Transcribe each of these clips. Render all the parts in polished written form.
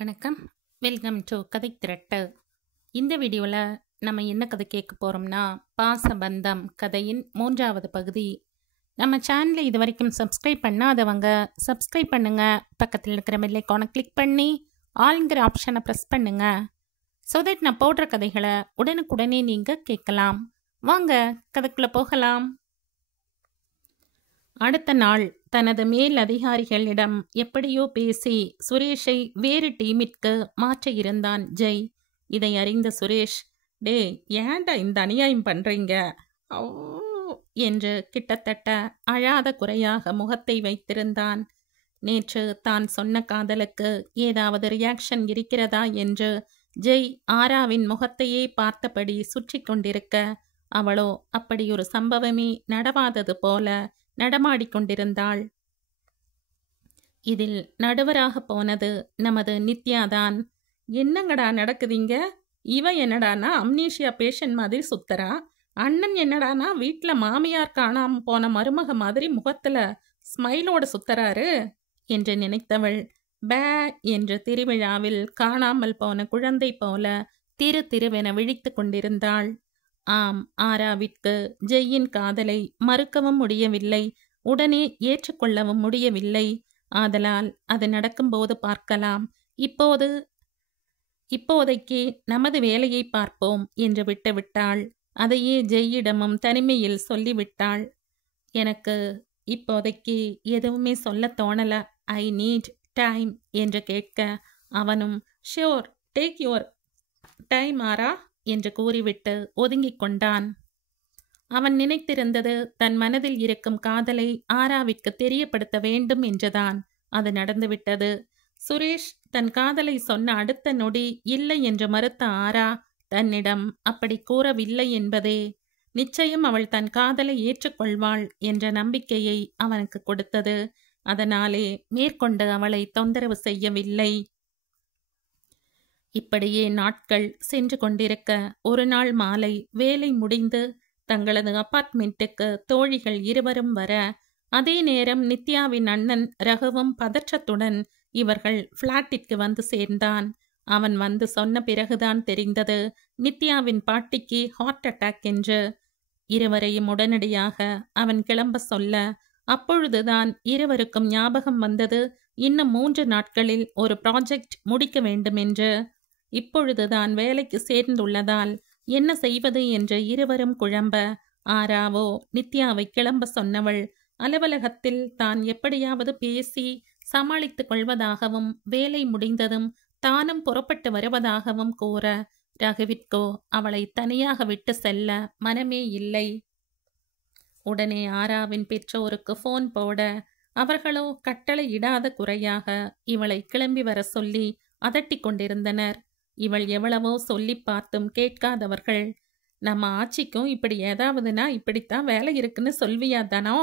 வணக்கம். Welcome to கதை திரட்டு. இந்த வீடியோவில் நம்ம என்ன கதை கேட்க போகிறோம்னா, பாசபந்தம் கதையின் 3வது பகுதி. நம்ம சேனலை இது வரைக்கும் சப்ஸ்கிரைப் பண்ணாதவங்க சப்ஸ்கிரைப் பண்ணுங்க. பக்கத்தில் இருக்கிற பெல் ஐகானை கிளிக் பண்ணி ஆல்ங்கிற ஆப்ஷனை ப்ரெஸ் பண்ணுங்க. ஸோ தட் நான் போடுற கதைகளை உடனுக்குடனே நீங்கள் கேட்கலாம். வாங்க கதைக்குள்ளே போகலாம். அடுத்த நாள் தனது மேல் அதிகாரிகளிடம் எப்படியோ பேசி சுரேஷை வேறு டீமிற்கு மாற்ற இருந்தான் ஜெய். இதை அறிந்த சுரேஷ், டே ஏன்டா இந்த அநியாயம் பண்றீங்க என்று கிட்டத்தட்ட அழாத குறையாக முகத்தை வைத்திருந்தான். நேற்று தான் சொன்ன காதலுக்கு ஏதாவது ரியாக்ஷன் இருக்கிறதா என்று ஜெய் ஆராவின் முகத்தையே பார்த்தபடி சுற்றி கொண்டிருக்க, அவளோ அப்படி ஒரு சம்பவமே நடவாதது போல நடமாடிக்கொண்டிருந்தாள். இதில் நடுவராக போனது நமது நித்யாதான். என்னங்கடா நடக்குதுங்க? இவ என்னடானா அம்னீஷியா பேஷண்ட் மாதிரி சுத்தரா, அண்ணன் என்னடானா வீட்டில் மாமியார் காணாம போன மருமக மாதிரி முகத்துல ஸ்மைலோட சுத்தராரு என்று நினைத்தவள் பே என்று திருவிழாவில் காணாமல் போன குழந்தை போல திருவென விழித்து கொண்டிருந்தாள். ஆம், ஆராவிற்கு ஜெய்யின் காதலை மறுக்கவும் முடியவில்லை, உடனே ஏற்றுக்கொள்ளவும் முடியவில்லை. ஆதலால் அது நடக்கும்போது பார்க்கலாம், இப்போதைக்கு நமது வேலையை பார்ப்போம் என்று விட்டுவிட்டாள். அதையே ஜெய்யிடமும் தனிமையில் சொல்லிவிட்டாள். எனக்கு இப்போதைக்கு எதுவுமே சொல்ல தோணல, ஐ நீட் டைம் என்று கேட்க, அவனும் ஷியோர் டேக் யுவர் டைம் ஆரா என்று கூறிவிட்டு ஒதுங்கிக் கொண்டான். அவன் நினைத்திருந்தது தன் மனதில் இருக்கும் காதலை ஆராவிற்கு தெரியப்படுத்த வேண்டும் என்றுதான். அது நடந்துவிட்டது. சுரேஷ் தன் காதலை சொன்ன அடுத்த நொடி இல்லை என்று மறுத்த ஆரா தன்னிடம் அப்படி கூறவில்லை என்பதே நிச்சயம் அவள் தன் காதலை ஏற்றுக்கொள்வாள் என்ற நம்பிக்கையை அவனுக்கு கொடுத்தது. அதனாலே மேற்கொண்டு அவளை தொந்தரவு செய்யவில்லை. இப்படியே நாட்கள் சென்று கொண்டிருக்க, ஒரு நாள் மாலை வேலை முடிந்து தங்களது அபார்ட்மெண்ட்டுக்கு தோழிகள் இருவரும் வர, அதே நேரம் நித்யாவின் அண்ணன் ரகுவும் பதற்றத்துடன் இவர்கள் பிளாட்டிற்கு வந்து சேர்ந்தான். அவன் வந்து சொன்ன பிறகுதான் தெரிந்தது நித்யாவின் பாட்டிக்கு ஹார்ட் அட்டாக் என்று. இருவரையும் உடனடியாக அவன் கிளம்ப சொல்ல, அப்பொழுதுதான் இருவருக்கும் ஞாபகம் வந்தது இன்னும் 3 நாட்களில் ஒரு ப்ராஜெக்ட் முடிக்க வேண்டும் என்று. இப்பொழுதுதான் வேலைக்கு சேர்ந்துள்ளதால் என்ன செய்வது என்று இருவரும் குழம்ப, ஆராவோ நித்யாவை கிளம்ப சொன்னவள் அலுவலகத்தில் தான் எப்படியாவது பேசி சமாளித்துக் கொள்வதாகவும் வேலை முடிந்ததும் தானும் புறப்பட்டு வருவதாகவும் கூற, ரகுவிற்கோ அவளை தனியாக விட்டு செல்ல மனமே இல்லை. உடனே ஆராவின் பெற்றோருக்கு போன் போட, அவர்களோ கட்டளை இடாத குறையாக இவளை கிளம்பி வர சொல்லி அதட்டி கொண்டிருந்தனர். இவள் எவ்வளவோ சொல்லி பார்த்தும் கேட்காதவர்கள். நம்ம ஆட்சிக்கும் இப்படி ஏதாவதுனா இப்படித்தான் வேலை இருக்குன்னு சொல்வியா தானோ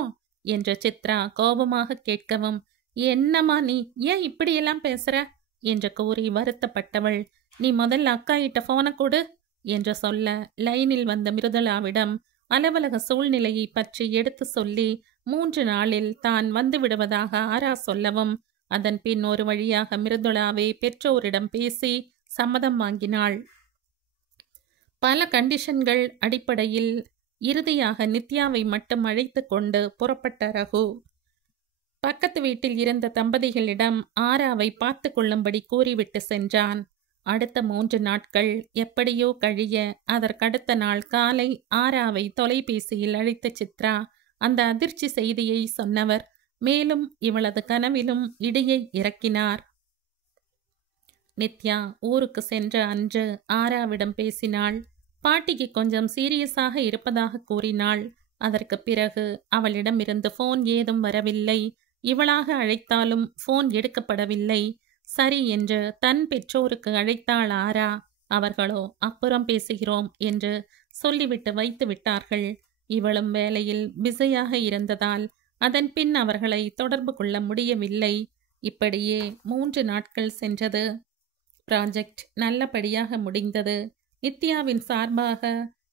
என்று சித்ரா கோபமாக கேட்கவும், என்னம்மா நீ ஏன் இப்படியெல்லாம் பேசுற என்று கூறி வருத்தப்பட்டவள், நீ முதல்ல அக்கா கிட்ட போன கொடு என்று சொல்ல, லைனில் வந்த மிருதுளாவிடம் அலுவலக சூழ்நிலையை பற்றி எடுத்து சொல்லி 3 நாளில் தான் வந்து விடுவதாக ஆரா சொல்லவும், அதன் பின் ஒரு வழியாக மிருதுளாவே பெற்றோரிடம் பேசி சம்மதம் வாங்கினாள். பல கண்டிஷன்கள் அடிப்படையில் இறுதியாக நித்யாவை மட்டும் அழைத்து கொண்டு புறப்பட்ட ரகு பக்கத்து வீட்டில் இருந்த தம்பதிகளிடம் ஆராவை பார்த்து கொள்ளும்படி கூறிவிட்டு சென்றான். அடுத்த 3 நாட்கள் எப்படியோ கழிய, அதற்கடுத்த நாள் காலை ஆராவை தொலைபேசியில் அழைத்த சித்ரா அந்த அதிர்ச்சி செய்தியை சொன்னவர். மேலும் இவளது கனவிலும் இடியை இறக்கினார். நித்யா ஊருக்கு சென்ற அன்று ஆராவிடம் பேசினாள். பாட்டிக்கு கொஞ்சம் சீரியஸாக இருப்பதாக கூறினாள். அதற்கு பிறகு அவளிடம் இருந்து போன் ஏதும் வரவில்லை. இவளாக அழைத்தாலும் போன் எடுக்கப்படவில்லை. சரி என்று தன் பெற்றோருக்கு அழைத்தாள் ஆரா. அவர்களோ அப்புறம் பேசுகிறோம் என்று சொல்லிவிட்டு வைத்து விட்டார்கள். இவளும் வேலையில் பிஸியாக இருந்ததால் அதன் பின் அவர்களை தொடர்பு கொள்ள முடியவில்லை. இப்படியே 3 நாட்கள் சென்றது. ப்ராஜெக்ட் நல்லபடியாக முடிந்தது. நித்யாவின் சார்பாக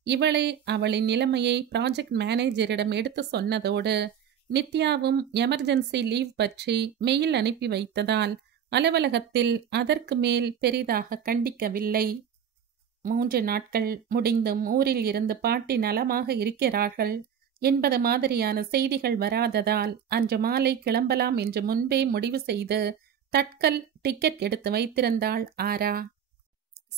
இவளே அவளின் நிலைமையை ப்ராஜெக்ட் மேனேஜரிடம் எடுத்து சொன்னதோடு, நித்யாவும் எமர்ஜென்சி லீவ் பற்றி மெயில் அனுப்பி வைத்ததால் அலுவலகத்தில் அதற்கு மேல் பெரிதாக கண்டிக்கவில்லை. 3 நாட்கள் முடிந்தும் ஊரில் இருந்து பாட்டி நலமாக இருக்கிறார்கள் என்பது மாதிரியான செய்திகள் வராததால் அன்று மாலை கிளம்பலாம் என்று முன்பே முடிவு செய்து தட்கல் டிக்கெட் எடுத்து வைத்திருந்தாள் ஆரா.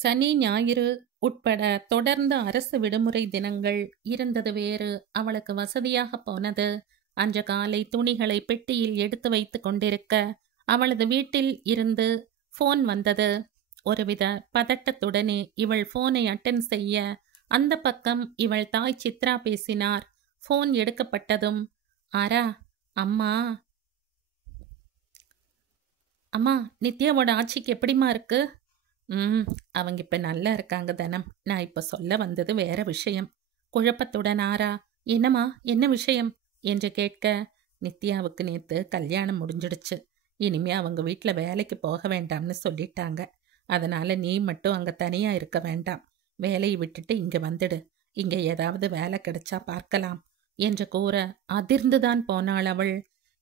சனி ஞாயிறு உட்பட தொடர்ந்து அரசு விடுமுறை தினங்கள் இருந்தது வேறு. அவளுக்கு வசதியாக போனது. அன்று காலை துணிகளை பெட்டியில் எடுத்து வைத்து கொண்டிருக்க அவளது வீட்டில் இருந்து போன் வந்தது. ஒருவித பதட்டத்துடனே இவள் போனை அட்டன் செய்ய அந்த பக்கம் இவள் தாய் சித்ரா பேசினார். போன் எடுக்கப்பட்டதும், ஆரா, அம்மா அம்மா நித்யாவோட ஆட்சிக்கு எப்படிமா இருக்கு? அவங்க இப்ப நல்லா இருக்காங்க தனம். நான் இப்ப சொல்ல வந்தது வேற விஷயம். குழப்பத்துடன் ஆரா, என்னம்மா, என்ன விஷயம் என்று கேட்க, நித்யாவுக்கு நேத்து கல்யாணம் முடிஞ்சிடுச்சு. இனிமே அவங்க வீட்டுல வேலைக்கு போக வேண்டாம்னு சொல்லிட்டாங்க. அதனால நீ மட்டும் அங்க தனியா இருக்க வேண்டாம். வேலையை விட்டுட்டு இங்க வந்துடு. இங்க ஏதாவது வேலை கிடைச்சா பார்க்கலாம் என்று கூற அதிர்ந்துதான் போனாள் அவள்.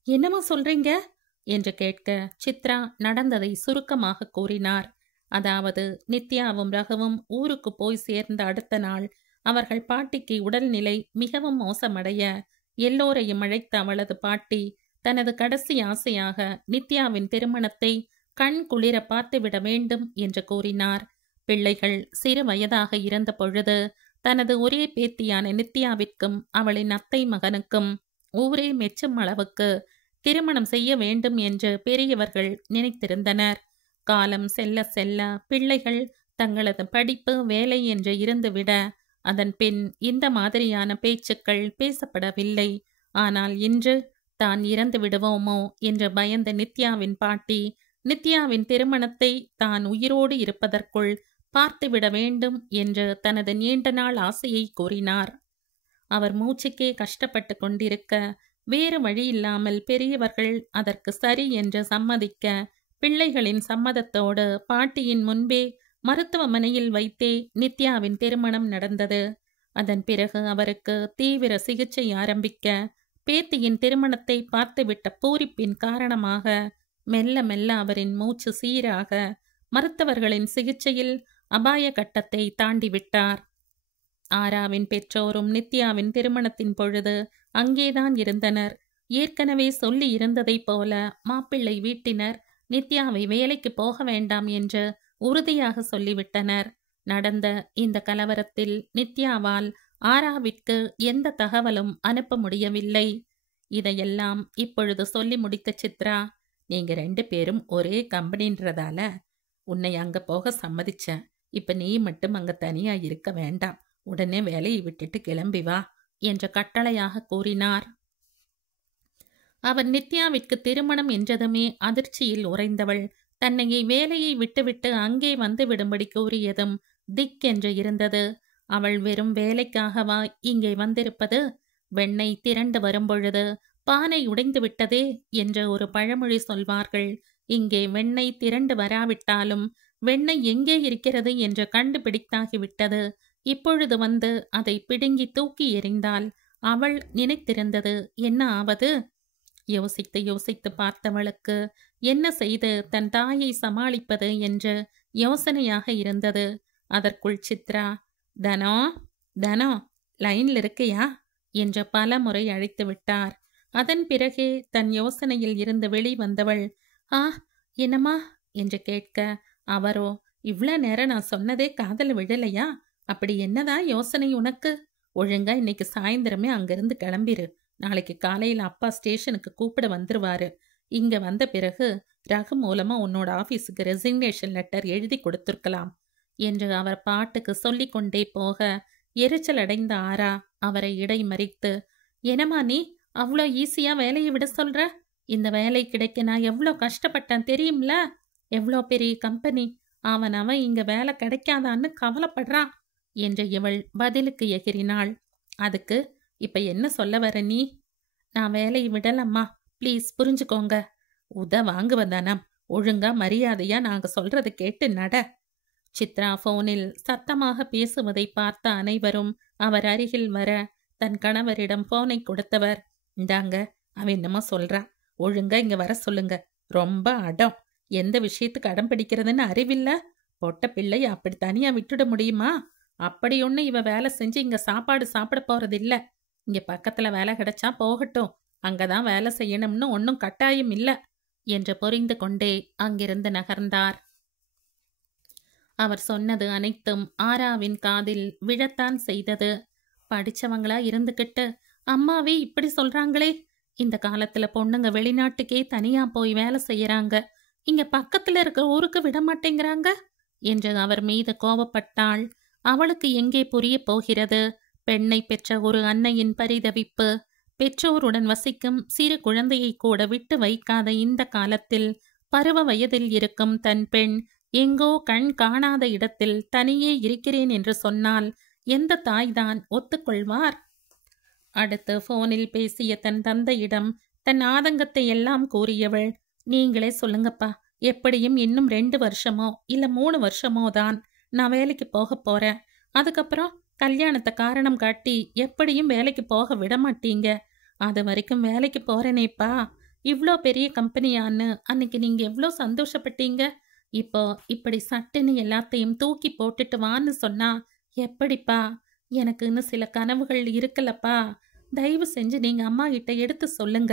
என்னம்மா சொல்றீங்க என்று கேட்க சித்ரா நடந்ததை சுருக்கமாக கூறினார். அதாவது நித்யாவும் ரகுவும் ஊருக்கு போய் சேர்ந்த அடுத்த நாள் அவர்கள் பாட்டிக்கு உடல்நிலை மிகவும் மோசமடைய எல்லோரையும் அழைத்த அவளது பாட்டி தனது கடைசி ஆசையாக நித்யாவின் திருமணத்தை கண் குளிர பார்த்துவிட வேண்டும் என்று கூறினார். பிள்ளைகள் சிறு வயதாக இருந்த பொழுது தனது ஒரே பேத்தியான நித்யாவிற்கும் அவளின் அத்தை மகனுக்கும் ஊரே மெச்சும் அளவுக்கு திருமணம் செய்ய வேண்டும் என்று பெரியவர்கள் நினைத்திருந்தனர். காலம் செல்ல செல்ல பிள்ளைகள் தங்களது படிப்பு வேலை என்று இருந்துவிட அதன் பின் இந்த மாதிரியான பேச்சுக்கள் பேசப்படவில்லை. ஆனால் இன்று தான் இறந்து விடுவோமோ என்று பயந்த நித்யாவின் பாட்டி நித்யாவின் திருமணத்தை தான் உயிரோடு இருப்பதற்குள் பார்த்துவிட வேண்டும் என்று தனது நீண்ட நாள் ஆசையை கூறினார். அவர் மூச்சுக்கே கஷ்டப்பட்டு கொண்டிருக்க வேறு வழியில்லாமல் பெரியவர்கள் அதற்கு சரி என்று சம்மதிக்க பிள்ளைகளின் சம்மதத்தோடு பாட்டியின் முன்பே மருத்துவமனையில் வைத்தே நித்யாவின் திருமணம் நடந்தது. அதன் பிறகு அவருக்கு தீவிர சிகிச்சை ஆரம்பிக்க பேத்தியின் திருமணத்தை பார்த்துவிட்ட பூரிப்பின் காரணமாக மெல்ல மெல்ல அவரின் மூச்சு சீராக மருத்துவர்களின் சிகிச்சையில் அபாய கட்டத்தை தாண்டிவிட்டார். ஆராவின் பெற்றோரும் நித்யாவின் திருமணத்தின் பொழுது அங்கேதான் இருந்தனர். ஏற்கனவே சொல்லி இருந்ததைப் போல மாப்பிள்ளை வீட்டினர் நித்யாவை வேலைக்கு போக வேண்டாம் என்று உறுதியாக சொல்லிவிட்டனர். நடந்த இந்த கலவரத்தில் நித்யாவால் ஆராவிற்கு எந்த தகவலும் அனுப்ப முடியவில்லை. இதையெல்லாம் இப்பொழுது சொல்லி முடித்த சித்ரா, நீங்க 2 பேரும் ஒரே கம்பெனின்றதால உன்னை அங்க போக சம்மதிச்சேன். இப்ப நீ மட்டும் அங்க தனியா இருக்க வேண்டாம். உடனே வேலையை விட்டுட்டு கிளம்பி வா என்ற கட்டளையாக கூறினார். அவர் நித்யாவிற்கு திருமணம் என்றதுமே அதிர்ச்சியில் உறைந்தவள் தன்னை வேலையை விட்டுவிட்டு அங்கே வந்து விடும்படி கூறியதும் திக்கென்று இருந்தது. அவள் வெறும் வேலைக்காகவா இங்கே வந்திருப்பது? வெண்ணெய் திரண்டு வரும்பொழுது பானை உடைந்து விட்டதே என்ற ஒரு பழமொழி சொல்வார்கள். இங்கே வெண்ணெய் திரண்டு வராவிட்டாலும் வெண்ணெய் எங்கே இருக்கிறது என்று கண்டுபிடித்தாகிவிட்டது. இப்பொழுது வந்து அதை பிடுங்கி தூக்கி எறிந்தால் அவள் நினைத்திருந்தது என்ன ஆவது? யோசித்து யோசித்து பார்த்தவளுக்கு என்ன செய்து தன் தாயை சமாளிப்பது என்று யோசனையாக இருந்தது. அதற்குள் சித்ரா, தனோ தனோ லைன்ல இருக்கையா என்று பல முறை அழைத்து விட்டார். அதன் பிறகே தன் யோசனையில் இருந்து வெளிவந்தவள், என்னம்மா என்று கேட்க அவரோ, இவ்வளோ நேரம் நான் சொன்னதே காதல விடலையா? அப்படி என்னதான் யோசனை உனக்கு? ஒழுங்கா இன்னைக்கு சாயந்தரமே அங்கிருந்து கிளம்பிரு. நாளைக்கு காலையில் அப்பா ஸ்டேஷனுக்கு கூப்பிட வந்துருவாரு. இங்க வந்த பிறகு ரகு மூலமா உன்னோட ஆபீஸுக்கு ரெசிக்னேஷன் லெட்டர் எழுதி கொடுத்துருக்கலாம் என்று அவர் பாட்டுக்கு சொல்லி கொண்டே போக எரிச்சல் அடைந்த ஆரா அவரை இடைமறித்து, என்னம்மா நீ அவ்வளோ ஈஸியா வேலையை விட சொல்ற? இந்த வேலை கிடைக்க நான் எவ்வளோ கஷ்டப்பட்டேன் தெரியும்ல? எவ்வளோ பெரிய கம்பெனி, அவன் இங்க வேலை கிடைக்காதான்னு கவலைப்படுறான் என்று இவள் பதிலுக்கு எகிரினாள். அதுக்கு இப்ப என்ன சொல்ல வர நீ? நான் வேலையை விடலம்மா, ப்ளீஸ் புரிஞ்சுக்கோங்க. வாங்குவதானம், ஒழுங்கா மரியாதையா நாங்க சொல்றது கேட்டு நட. சித்ரா போனில் சத்தமாக பேசுவதை பார்த்த அனைவரும் அவர் அருகில் வர தன் கணவரிடம் போனை கொடுத்தவர், இந்தாங்க, அவன் என்னமோ சொல்றா, ஒழுங்கா இங்க வர சொல்லுங்க, ரொம்ப அடம் எந்த விஷயத்துக்கு அடம் பிடிக்கிறதுன்னு அறிவில்ல. பொட்ட பிள்ளைய அப்படி தனியா விட்டுட முடியுமா? அப்படி ஒண்ணு இவ வேலை செஞ்சு இங்க சாப்பாடு சாப்பிட போறதில்ல. இங்க பக்கத்துல வேலை கிடைச்சா போகட்டும், அங்கதான் வேலை செய்யணும்னு ஒன்னும் கட்டாயம் இல்ல என்று புரிந்து கொண்டே அங்கிருந்து நகர்ந்தார். அவர் சொன்னது அனைத்தும் ஆராவின் காதில் விழத்தான் செய்தது. படிச்சவங்களா இருந்துகிட்டு அம்மாவே இப்படி சொல்றாங்களே, இந்த காலத்துல பொண்ணுங்க வெளிநாட்டுக்கே தனியா போய் வேலை செய்யறாங்க, இங்க பக்கத்துல இருக்க ஊருக்கு விட மாட்டேங்கிறாங்க என்று அவர் மீது கோபப்பட்டாள். அவளுக்கு எங்கே புரிய போகிறது பெண்ணை பெற்ற ஒரு அன்னையின் பரிதவிப்பு? பெற்றோருடன் வசிக்கும் சிறு குழந்தையை கூட விட்டு வைக்காத இந்த காலத்தில் பருவ வயதில் இருக்கும் தன் பெண் எங்கோ கண் காணாத இடத்தில் தனியே இருக்கிறேன் என்று சொன்னால் எந்த தாய்தான் ஒத்துக்கொள்வார்? அடுத்து போனில் பேசிய தன் தந்தையிடம் தன் ஆதங்கத்தை எல்லாம் கூறியவள், நீங்களே சொல்லுங்கப்பா, எப்படியும் இன்னும் 2 வருஷமோ இல்ல 3 வருஷமோ தான் நான் வேலைக்கு போக போறேன். அதுக்கப்புறம் கல்யாணத்தை காரணம் காட்டி எப்படியும் வேலைக்கு போக விட மாட்டீங்க. அது வரைக்கும் வேலைக்கு போறேனேப்பா. இவ்ளோ பெரிய கம்பெனியான்னு அன்னைக்கு நீங்க எவ்வளோ சந்தோஷப்பட்டீங்க. இப்போ இப்படி சட்டுன்னு எல்லாத்தையும் தூக்கி போட்டுட்டு வான்னு சொன்னா எப்படிப்பா? எனக்குன்னு சில கனவுகள் இருக்குல்லப்பா. தயவு செஞ்சு நீங்க அம்மா கிட்ட எடுத்து சொல்லுங்க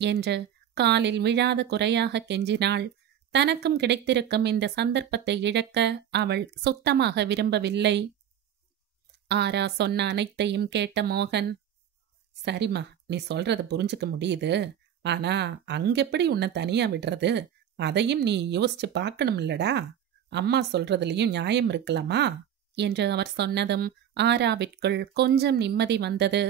என்று காலில் விழாத குறையாக கெஞ்சினாள். தனக்கும் கிடைத்திருக்கும் இந்த சந்தர்ப்பத்தை இழக்க அவள் சுத்தமாக விரும்பவில்லை. ஆரா சொன்ன அனைத்தையும் கேட்ட மோகன், சரிம்மா, நீ சொல்றத புரிஞ்சுக்க முடியுது. ஆனா அங்கெப்படி உன்னை தனியா விடுறது? அதையும் நீ யோசிச்சு பார்க்கணும் இல்லடா. அம்மா சொல்றதுலயும் நியாயம் இருக்கலாமா என்று அவர் சொன்னதும் ஆராவிற்குள் கொஞ்சம் நிம்மதி வந்தது.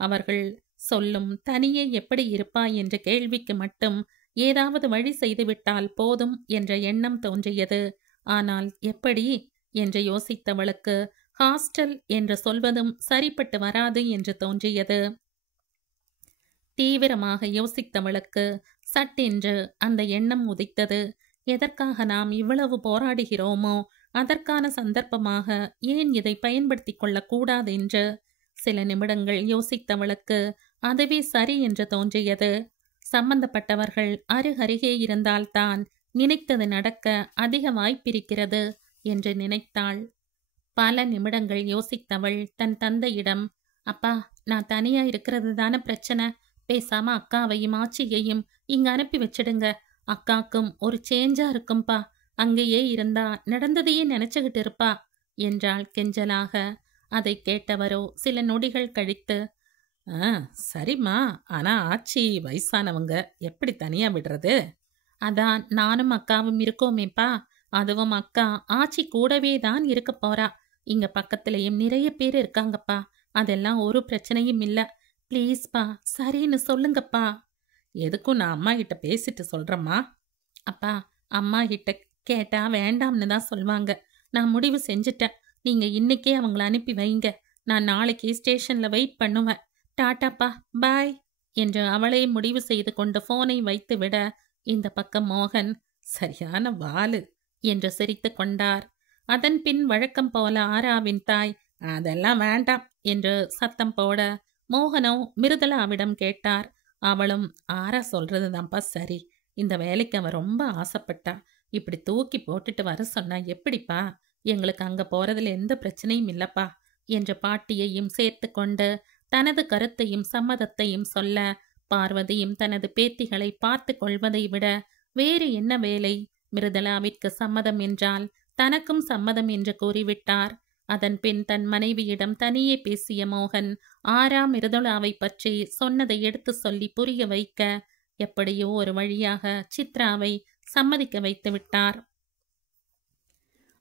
அவர்கள் சொல்லும் தனியே எப்படி இருப்பாய் என்ற கேள்விக்கு மட்டும் ஏதாவது வழி செய்துவிட்டால் போதும் என்ற எண்ணம் தோன்றியது. ஆனால் எப்படி என்று யோசித்தவளுக்கு ஹாஸ்டல் என்று சொல்வதும் சரிப்பட்டு வராது என்று தோன்றியது. தீவிரமாக யோசித்தவளுக்கு சட்டென்று அந்த எண்ணம் உதித்தது. எதற்காக நாம் இவ்வளவு போராடுகிறோமோ அதற்கான சந்தர்ப்பமாக ஏன் இதை பயன்படுத்தி கொள்ளக்கூடாதென்று சில நிமிடங்கள் யோசித்தவளுக்கு அதுவே சரி என்று தோன்றியது. சம்பந்தப்பட்டவர்கள் அருகருகே இருந்தால்தான் நினைத்தது நடக்க அதிக வாய்ப்பிருக்கிறது என்று நினைத்தாள். பல நிமிடங்கள் யோசித்தவள் தன் தந்தையிடம், அப்பா, நான் தனியா இருக்கிறது தானே பிரச்சனை. பேசாம அக்காவையும் ஆச்சியையும் இங்க அனுப்பி வச்சிடுங்க. அக்காக்கும் ஒரு சேஞ்சா இருக்கும்பா. அங்கேயே இருந்தா நடந்ததையே நினைச்சுகிட்டு இருப்பா என்றாள் கெஞ்சலாக. அதை கேட்டவரோ சில நொடிகள் கழித்து, சரிம்மா, ஆனா ஆச்சி வயசானவங்க, எப்படி தனியா விடுறது? அதான் நானும் அக்காவும் இருக்கோமேப்பா. அதுவும் அக்கா ஆச்சி கூடவே தான் இருக்க போறா. இங்க பக்கத்துலயும் நிறைய பேர் இருக்காங்கப்பா. அதெல்லாம் ஒரு பிரச்சனையும் இல்ல. ப்ளீஸ்பா, சரின்னு சொல்லுங்கப்பா. எதுக்கும் நான் அம்மா கிட்ட பேசிட்டு சொல்றேம்மா. அப்பா, அம்மா கிட்ட கேட்டா வேண்டாம்னு தான் சொல்வாங்க. நான் முடிவு செஞ்சுட்டேன். நீங்க இன்னைக்கே அவங்கள அனுப்பி வைங்க. நான் நாளைக்கு ஸ்டேஷன்ல வெயிட் பண்ணுவேன். டாட்டாப்பா, பாய் என்று அவளே முடிவு செய்து கொண்டு போனை வைத்து விட இந்த பக்கம் மோகன், சரியான வாலு என்று சிரித்து கொண்டார். அதன் பின் வழக்கம் போல ஆராவின் தாய், அதெல்லாம் வேண்டாம் என்று சத்தம் போட மோகனோ மிருதுளாவிடம் கேட்டார். அவளும், ஆரா சொல்றதுதான்ப்பா சரி. இந்த வேலைக்கு அவ ரொம்ப ஆசைப்பட்டா. இப்படி தூக்கி போட்டுட்டு வர சொன்னா எப்படிப்பா? எங்களுக்கு அங்க போறதுல எந்த பிரச்சனையும் இல்லப்பா என்று பாட்டியையும் சேர்த்து கொண்டு தனது கருத்தையும் சம்மதத்தையும் சொல்ல, பார்வதியும் தனது பேத்திகளை பார்த்து கொள்வதை விட வேறு என்ன வேலை? மிருதலாவிற்கு சம்மதம் என்றால் தனக்கும் சம்மதம் என்று கூறிவிட்டார். அதன் பின் தன் மனைவியிடம் தனியே பேசிய மோகன் ஆரா மிருதுளாவை பற்றி சொன்னதை எடுத்து சொல்லி புரிய வைக்க எப்படியோ ஒரு வழியாக சித்ராவை சம்மதிக்க வைத்து விட்டார்.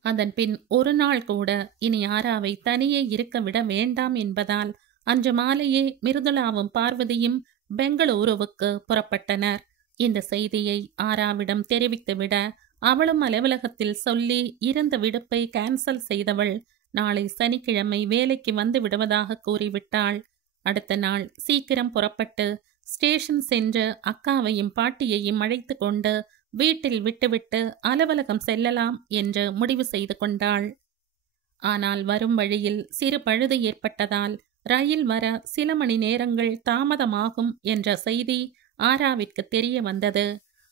அதன் பின் ஒரு நாள் கூட இனி ஆராவை தனியே இருக்க விட வேண்டாம் என்பதால் அன்று மாலையே மிருதுளாவும் பார்வதியும் பெங்களூருவுக்கு புறப்பட்டனர். இந்த செய்தியை ஆராவிடம் தெரிவித்துவிட அவளும் அலுவலகத்தில் சொல்லி இருந்த விடுப்பை கேன்சல் செய்தவள் நாளை சனிக்கிழமை வேலைக்கு வந்து விடுவதாக கூறிவிட்டாள். அடுத்த நாள் சீக்கிரம் புறப்பட்டு ஸ்டேஷன் சென்று அக்காவையும் பாட்டியையும் அழைத்து கொண்டு வீட்டில் விட்டுவிட்டு அலுவலகம் செல்லலாம் என்று முடிவு செய்து கொண்டாள். ஆனால் வரும் வழியில் சிறு பழுது ஏற்பட்டதால் ரயில் வர சில மணி நேரங்கள் தாமதமாகும் என்ற செய்தி ஆராவிற்கு தெரிய வந்தது.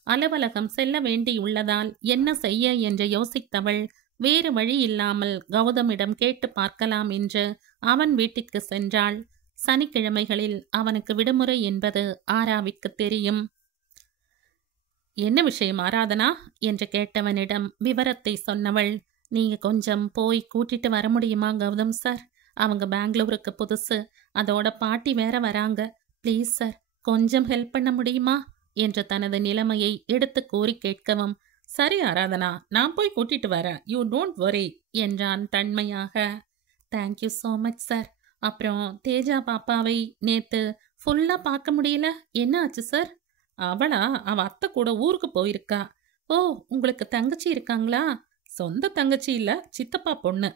அலுவலகம் செல்ல வேண்டியுள்ளதால் என்ன செய்ய என்று யோசித்தவள் வேறு வழி இல்லாமல் கௌதமிடம் கேட்டு பார்க்கலாம் என்று அவன் வீட்டிற்கு சென்றாள். சனிக்கிழமைகளில் அவனுக்கு விடுமுறை என்பது ஆராவிற்கு தெரியும். என்ன விஷயம் ஆராதனா என்று கேட்டவனிடம் விவரத்தை சொன்னவள், நீங்க கொஞ்சம் போய் கூட்டிட்டு வர முடியுமா கௌதம் சார்? அவங்க பெங்களூருக்கு புதுசு, அதோட பாட்டி வேற வராங்க. ப்ளீஸ் சார், கொஞ்சம் ஹெல்ப் பண்ண முடியுமா என்று தனது நிலைமையை எடுத்து கூறி கேட்கவும், சரி ஆராதனா, நான் போய் கூட்டிட்டு வரேன், யூ டோன்ட் வரி என்றான் தன்மையாக. Thank you so much sir. அப்புறம் தேஜா பாப்பாவை நேத்து ஃபுல்லா பார்க்க முடியல, என்ன ஆச்சு சார்? அவளா, அவ அத்தை கூட ஊருக்கு போயிருக்கா. ஓ, உங்களுக்கு தங்கச்சி இருக்காங்களா? சொந்த தங்கச்சி இல்ல, சித்தப்பா பொண்ணு.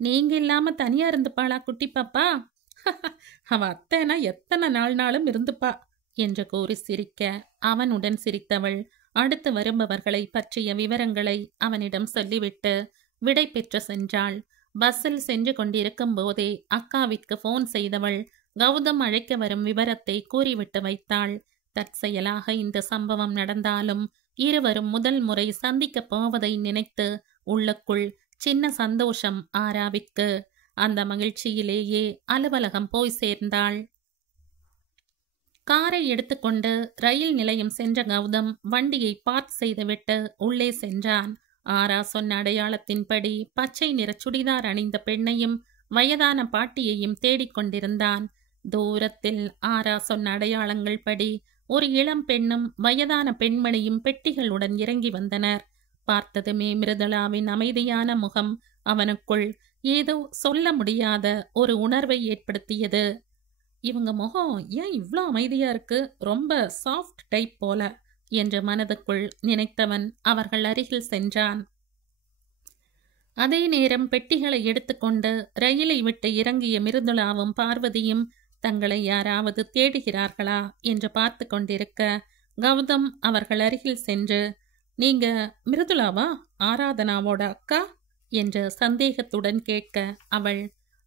நீங்க இல்லாம தனியா இருந்துப்பாளா குட்டி பாப்பா? அவ அத்தைனா எத்தனை நாளும் இருந்துப்பா என்று கூறி சிரிக்க அவனுடன் சிரித்தவள் அடுத்து வருபவர்களை பற்றிய விவரங்களை அவனிடம் சொல்லிவிட்டு விடை பெற்று சென்றாள். பஸ்ஸில் சென்று கொண்டிருக்கும் போதே அக்காவிற்கு போன் செய்தவள் கௌதம் அழைக்க வரும் விவரத்தை கூறிவிட்டு வைத்தாள். தற்செயலாக இந்த சம்பவம் நடந்தாலும் இருவரும் முதல் முறை சந்திக்கப் போவதை நினைத்து உள்ளுக்குள் சின்ன சந்தோஷம் ஆராவிற்கு. அந்த மகிழ்ச்சியிலேயே அலுவலகம் போய் சேர்ந்தாள். காரை எடுத்துக்கொண்டு ரயில் நிலையம் சென்ற கௌதம் வண்டியை பார்க் செய்துவிட்டு உள்ளே சென்றான். ஆரா சொன்ன அடையாளத்தின்படி பச்சை நிற சுடிதார் அணிந்த பெண்ணையும் வயதான பாட்டியையும் தேடிக்கொண்டிருந்தான். தூரத்தில் ஆரா சொன்ன அடையாளங்கள் படி ஒரு இளம் பெண்ணும் வயதான பெண்மணியும் பெட்டிகளுடன் இறங்கி வந்தனர். பார்த்ததுமே மிருதுளாவின் அமைதியான முகம் அவனுக்குள் ஏதோ சொல்ல முடியாத ஒரு உணர்வை ஏற்படுத்தியது. இவங்க முகம் ஏன் இவ்வளோ அமைதியா இருக்கு, ரொம்ப சாஃப்ட் டைப் போல என்று மனதுக்குள் நினைத்தவன் அவர்கள் அருகில் சென்றான். அதே நேரம் பெட்டிகளை எடுத்துக்கொண்டு ரயிலை விட்டு இறங்கிய மிருதுளாவும் பார்வதியும் தங்களை யாராவது தேடுகிறார்களா என்று பார்த்து கொண்டிருக்க கௌதம் அவர்கள் அருகில் சென்று, நீங்க மிருதுளாவா, ஆராதனாவோட அக்கா என்று சந்தேகத்துடன் கேட்க அவள்,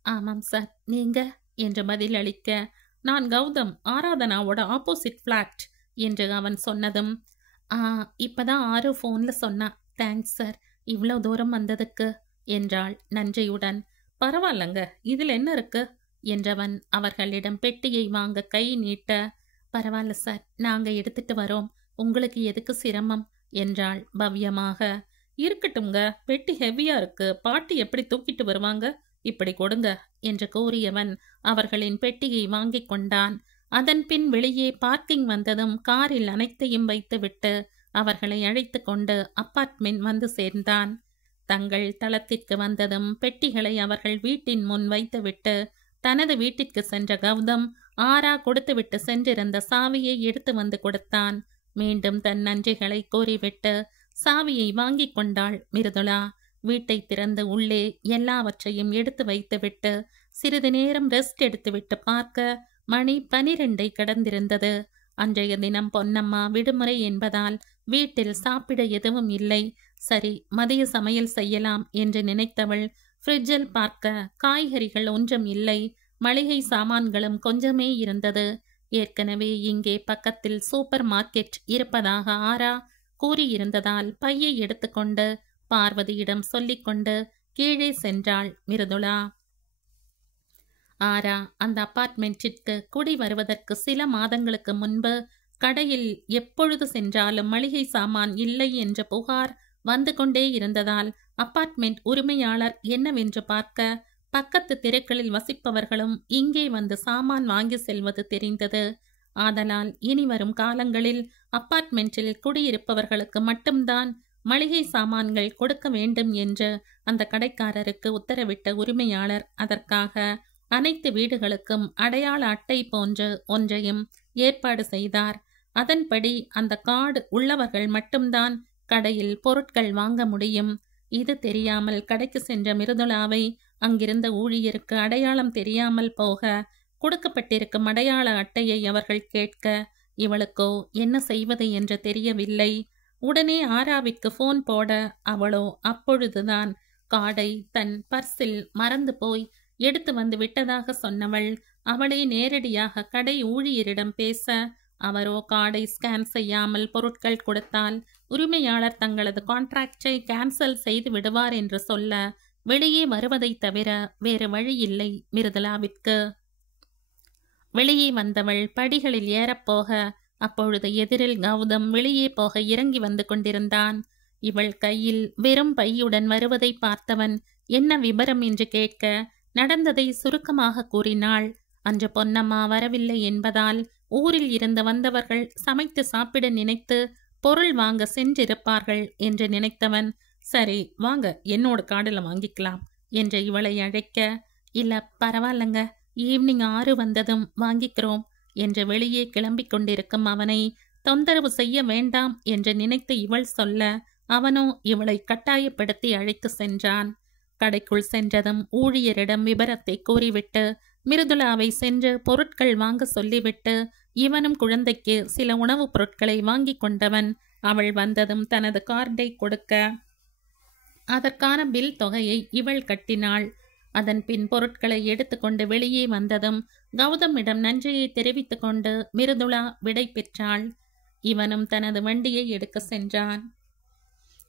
ஆமாம் சார், நீங்க என்று பதில் அளிக்க, நான் கௌதம், ஆராதனாவோட ஆப்போசிட் ஃப்ளாட் என்று அவன் சொன்னதும், இப்பதான் ஆறு ஃபோன்ல சொன்னா, தேங்க்ஸ் சார், இவ்வளோ தூரம் வந்ததுக்கு என்றாள் நன்றியுடன். பரவாயில்லங்க, இதில் என்ன இருக்கு என்றவன் அவர்களிடம் பெட்டியை வாங்க கை நீட்ட, பரவாயில்ல சார், நாங்க எடுத்துட்டு வரோம், உங்களுக்கு எதுக்கு சிரமம் என்றாள் பவ்யமாக. இருக்கட்டும்ங்க, பெட்டி ஹெவியா இருக்கு, பாட்டி எப்படி தூக்கிட்டு வருவாங்க, இப்படி கொடுங்க என்று கூறியவன் அவர்களின் பெட்டியை வாங்கி கொண்டான். அதன் பின் வெளியே பார்க்கிங் வந்ததும் காரில் அனைத்தையும் வைத்துவிட்டு அவர்களை அழைத்து கொண்டு அப்பார்ட்மெண்ட் வந்து சேர்ந்தான். தங்கள் தளத்திற்கு வந்ததும் பெட்டிகளை அவர்கள் வீட்டின் முன் வைத்துவிட்டு தனது வீட்டிற்கு சென்ற கௌதம் ஆரா கொடுத்துவிட்டு சென்றிருந்த சாவியை எடுத்து வந்து கொடுத்தான். மீண்டும் தன் நன்றிகளை கூறிவிட்டு சாவியை வாங்கி கொண்டாள் மிருதுளா. வீட்டை திறந்து உள்ளே எல்லாவற்றையும் எடுத்து வைத்துவிட்டு சிறிது நேரம் ரெஸ்ட் எடுத்துவிட்டு பார்க்க மணி 12 கடந்திருந்தது. அன்றைய தினம் பொன்னம்மா விடுமுறை என்பதால் வீட்டில் சாப்பிட எதுவும் இல்லை. சரி, மதிய சமையல் செய்யலாம் என்று நினைத்தவள் ஃப்ரிட்ஜில் பார்க்க காய்கறிகள் ஒன்றும் இல்லை, மளிகை சாமான்களும் கொஞ்சமே இருந்தது. ஏற்கனவே இங்கே பக்கத்தில் சூப்பர் மார்க்கெட் இருப்பதாக ஆரா கூறியிருந்ததால் பையை எடுத்துக்கொண்டு பார்வதியிடம் சொல்லிக்கொண்டு கீழே சென்றாள் மிருதுளா. ஆரா அந்த அப்பார்ட்மெண்ட்டிற்கு குடி வருவதற்கு சில மாதங்களுக்கு முன்பு கடையில் எப்பொழுது சென்றாலும் மளிகை சாமான் இல்லை என்ற புகார் வந்து கொண்டே இருந்ததால் அப்பார்ட்மெண்ட் உரிமையாளர் என்னவென்று பார்க்க பக்கத்து தெருக்களில் வசிப்பவர்களும் இங்கே வந்து சாமான் வாங்கி செல்வது தெரிந்தது. ஆதலால் இனி வரும் காலங்களில் அப்பார்ட்மெண்ட்டில் குடியிருப்பவர்களுக்கு மட்டும்தான் மளிகை சாமான்கள் கொடுக்க வேண்டும் என்று அந்த கடைக்காரருக்கு உத்தரவிட்ட உரிமையாளர் அதற்காக அனைத்து வீடுகளுக்கும் அடையாள அட்டை போன்ற ஒன்றையும் ஏற்பாடு செய்தார். அதன்படி அந்த கார்டு உள்ளவர்கள் மட்டும்தான் கடையில் பொருட்கள் வாங்க முடியும். இது தெரியாமல் கடைக்கு சென்ற மிருதுளாவை அங்கிருந்த ஊழியருக்கு அடையாளம் தெரியாமல் போக கொடுக்கப்பட்டிருக்கும் அடையாள அட்டையை அவர்கள் கேட்க இவளுக்கோ என்ன செய்வது என்று தெரியவில்லை. உடனே ஆராவிற்கு போன் போட அவளோ அப்பொழுதுதான் கார்டை தன் பர்சில் மறந்து போய் எடுத்து வந்து விட்டதாக சொன்னவள் அவளே நேரடியாக கடை ஊழியரிடம் பேச அவரோ கார்டை ஸ்கேன் செய்யாமல் பொருட்கள் கொடுத்தால் உரிமையாளர் தங்களது கான்ட்ராக்டை கேன்சல் செய்து விடுவார் என்று சொல்ல வெளியே வருவதைத் தவிர வேறு வழி இல்லை மிருதுளாவிற்கு. வெளியே வந்தவள் படிகளில் ஏறப்போக அப்பொழுது எதிரில் கௌதம் வெளியே போக இறங்கி வந்து கொண்டிருந்தான். இவள் கையில் வெறும் பையுடன் வருவதை பார்த்தவன் என்ன விபரம் என்று கேட்க நடந்ததை சுருக்கமாக கூறினாள். அன்று பொன்னம்மா வரவில்லை என்பதால் ஊரில் இருந்து வந்தவர்கள் சமைத்து சாப்பிட நினைத்து பொருள் வாங்க சென்றிருப்பார்கள் என்று நினைத்தவன், சரி வாங்க என்னோட கார்டில் வாங்கிக்கலாம் என்று இவளை அழைக்க, இல்ல பரவாயில்லங்க, ஈவினிங் 6 வந்ததும் வாங்கிக்கிறோம் என்று வெளியே கிளம்பிக் கொண்டிருக்கும் அவனை தொந்தரவு செய்ய வேண்டாம் என்று நினைத்து இவள் சொல்ல அவனோ இவளை கட்டாயப்படுத்தி அழைத்து சென்றான். கடைக்குள் சென்றதும் ஊழியரிடம் விபரத்தை கூறிவிட்டு மிருதுளாவை சென்று பொருட்கள் வாங்க சொல்லிவிட்டு இவனும் குழந்தைக்கு சில உணவுப் பொருட்களை வாங்கி கொண்டவன் அவள் வந்ததும் தனது கார்டை கொடுக்க அதற்கான பில் தொகையை இவள் கட்டினாள். அதன் பின் பொருட்களை எடுத்துக்கொண்டு வெளியே வந்ததும் கௌதமிடம் நன்றியை தெரிவித்துக் கொண்டு மிருதுளா விடை பெற்றாள். இவனும் தனது வண்டியை எடுக்க சென்றான்.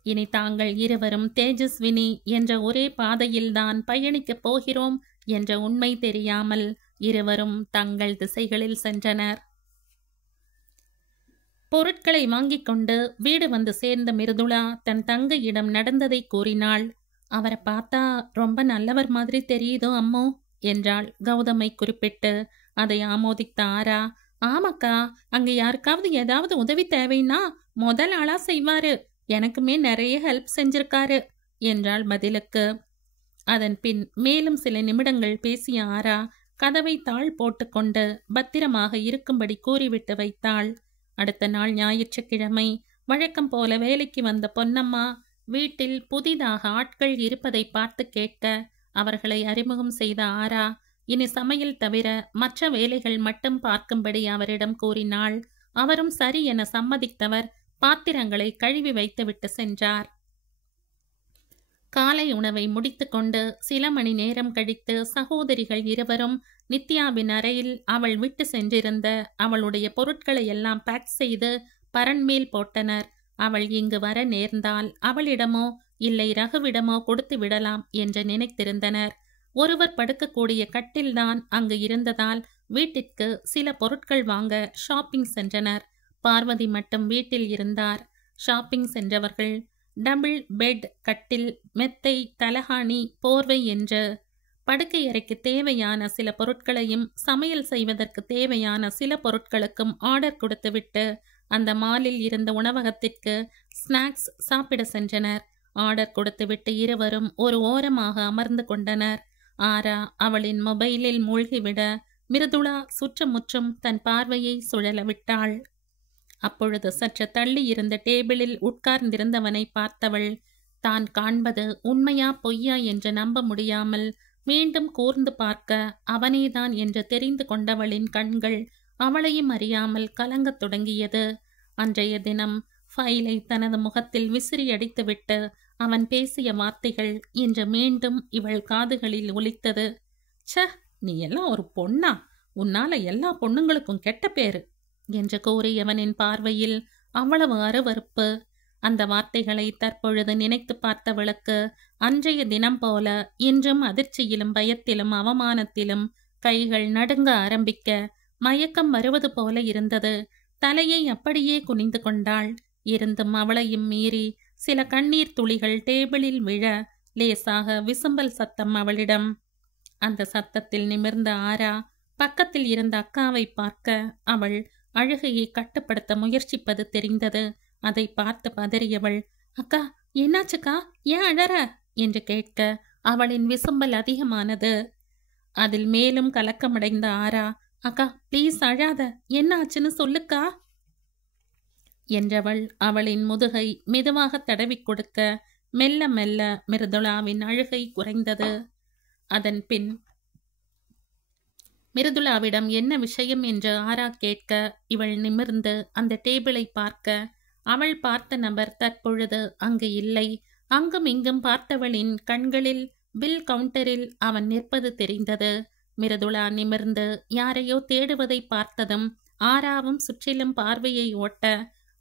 இனி தாங்கள் இருவரும் தேஜஸ்வினி என்ற ஒரே பாதையில்தான் பயணிக்கப் போகிறோம் என்ற உண்மை தெரியாமல் இருவரும் தங்கள் திசைகளில் சென்றனர். பொருட்களை வாங்கிக் கொண்டு வீடு வந்து சேர்ந்த மிருதுளா தன் தங்கையிடம் நடந்ததை கூறினாள். அவரை பார்த்தா ரொம்ப நல்லவர் மாதிரி தெரியுதோ அம்மோ என்றாள் கௌதமை குறிப்பிட்டு. அதை ஆமோதித்த ஆரா, ஆமாக்கா, அங்க யாருக்காவது ஏதாவது உதவி தேவைன்னா முதல் ஆளா செய்வாரு, எனக்குமே நிறைய ஹெல்ப் செஞ்சிருக்காரு என்றாள் பதிலுக்கு. அதன் பின் மேலும் சில நிமிடங்கள் பேசிய ஆரா கதவை தாழ் போட்டுக்கொண்டு பத்திரமாக இருக்கும்படி கூறிவிட்டு வைத்தாள். அடுத்த நாள் ஞாயிற்றுக்கிழமை வழக்கம் போல வேலைக்கு வந்த பொன்னம்மா வீட்டில் புதிதாக ஆட்கள் இருப்பதை பார்த்து கேட்க அவர்களை அறிமுகம் செய்த ஆரா இனி சமையல் தவிர மற்ற வேலைகள் மட்டும் பார்க்கும்படி அவரிடம் கூறினாள். அவரும் சரி என சம்மதித்தவர் பாத்திரங்களை கழுவி வைத்துவிட்டு சென்றார். காலை உணவை முடித்துக்கொண்டு சில மணி நேரம் கழித்து சகோதரிகள் இருவரும் நித்யாவின் அறையில் அவள் விட்டு சென்றிருந்த அவளுடைய பொருட்களை எல்லாம் பேக் செய்து பரண்மேல் போட்டனர். அவள் இங்கு வர நேர்ந்தால் அவளிடமோ இல்லை ரகுவிடமோ கொடுத்து விடலாம் என்று நினைத்திருந்தனர். ஒருவர் படுக்கக்கூடிய கட்டில்தான் அங்கு இருந்ததால் வீட்டிற்கு சில பொருட்கள் வாங்க ஷாப்பிங் சென்றனர். பார்வதி மட்டும் வீட்டில் இருந்தார். ஷாப்பிங் சென்றவர்கள் டபுள் பெட், கட்டில், மெத்தை, தலகாணி, போர்வை என்று படுக்கை அறைக்கு தேவையான சில பொருட்களையும் சமையல் செய்வதற்கு தேவையான சில பொருட்களுக்கும் ஆர்டர் கொடுத்துவிட்டு அந்த மாலில் இருந்த உணவகத்திற்கு ஸ்நாக்ஸ் சாப்பிட சென்றனர். ஆர்டர் கொடுத்துவிட்டு இருவரும் ஒரு ஓரமாக அமர்ந்து கொண்டனர். ஆரா அவளின் மொபைலில் மூழ்கிவிட மிருதுளா சுற்றுமுற்றும் தன் பார்வையை சுழல விட்டாள். அப்பொழுது சற்று தள்ளி இருந்த டேபிளில் உட்கார்ந்திருந்தவனை பார்த்தவள் தான் காண்பது உண்மையா பொய்யா என்று நம்ப முடியாமல் மீண்டும் கூர்ந்து பார்க்க அவனேதான் என்று தெரிந்து கொண்டவளின் கண்கள் அவளையும் அறியாமல் கலங்கத் தொடங்கியது. அன்றைய தினம் ஃபைலை தனது முகத்தில் விசிறி அடித்துவிட்டு அவன் பேசிய வார்த்தைகள் இன்று மீண்டும் இவள் காதுகளில் ஒலித்தது. ச, நீ எல்லாம் ஒரு பொண்ணா? உன்னால எல்லா பொண்ணுங்களுக்கும் கெட்ட பேரு என்று கூறியவனின் பார்வையில் அவ்வளவு அருவருப்பு. அந்த வார்த்தைகளை தற்பொழுது நினைத்து பார்த்தவளுக்கு அன்றைய தினம் போல இன்றும் அதிர்ச்சியிலும் பயத்திலும் அவமானத்திலும் கைகள் நடுங்க ஆரம்பிக்க மயக்கம் வருவது போல இருந்தது. தலையை அப்படியே குனிந்து கொண்டாள். இருந்தும் அவளையும் மீறி சில கண்ணீர் துளிகள் டேபிளில் விழ லேசாக விசும்பல் சத்தம் அவளிடம். அந்த சத்தத்தில் நிமிர்ந்த ஆரா பக்கத்தில் இருந்த அக்காவை பார்க்க அவள் அழுகையை கட்டுப்படுத்த முயற்சிப்பது தெரிந்தது. அதை பார்த்து பதறியவள், அக்கா என்னாச்சுக்கா, ஏன் அழற என்று கேட்க அவளின் விசும்பல் அதிகமானது. அதில் மேலும் கலக்கமடைந்த ஆரா, அக்கா ப்ளீஸ் அழாத, என்ன ஆச்சுன்னு சொல்லுக்கா என்றவள் அவளின் முதுகை மெதுவாக தடவி கொடுக்க மெல்ல மெல்ல மிருதுளாவின் அழுகை குறைந்தது. அதன் பின் மிருதுளாவிடம் என்ன விஷயம் என்று ஆரா கேட்க இவள் நிமிர்ந்து அந்த டேபிளை பார்க்க அவள் பார்த்த நபர் தற்பொழுது அங்கு இல்லை. அங்கும் இங்கும் பார்த்தவளின் கண்களில் பில் கவுண்டரில் அவன் நிற்பது தெரிந்தது. மிருதுளா நிமிர்ந்து யாரையோ தேடுவதை பார்த்ததும் ஆராவும் சுற்றிலும் பார்வையை ஓட்ட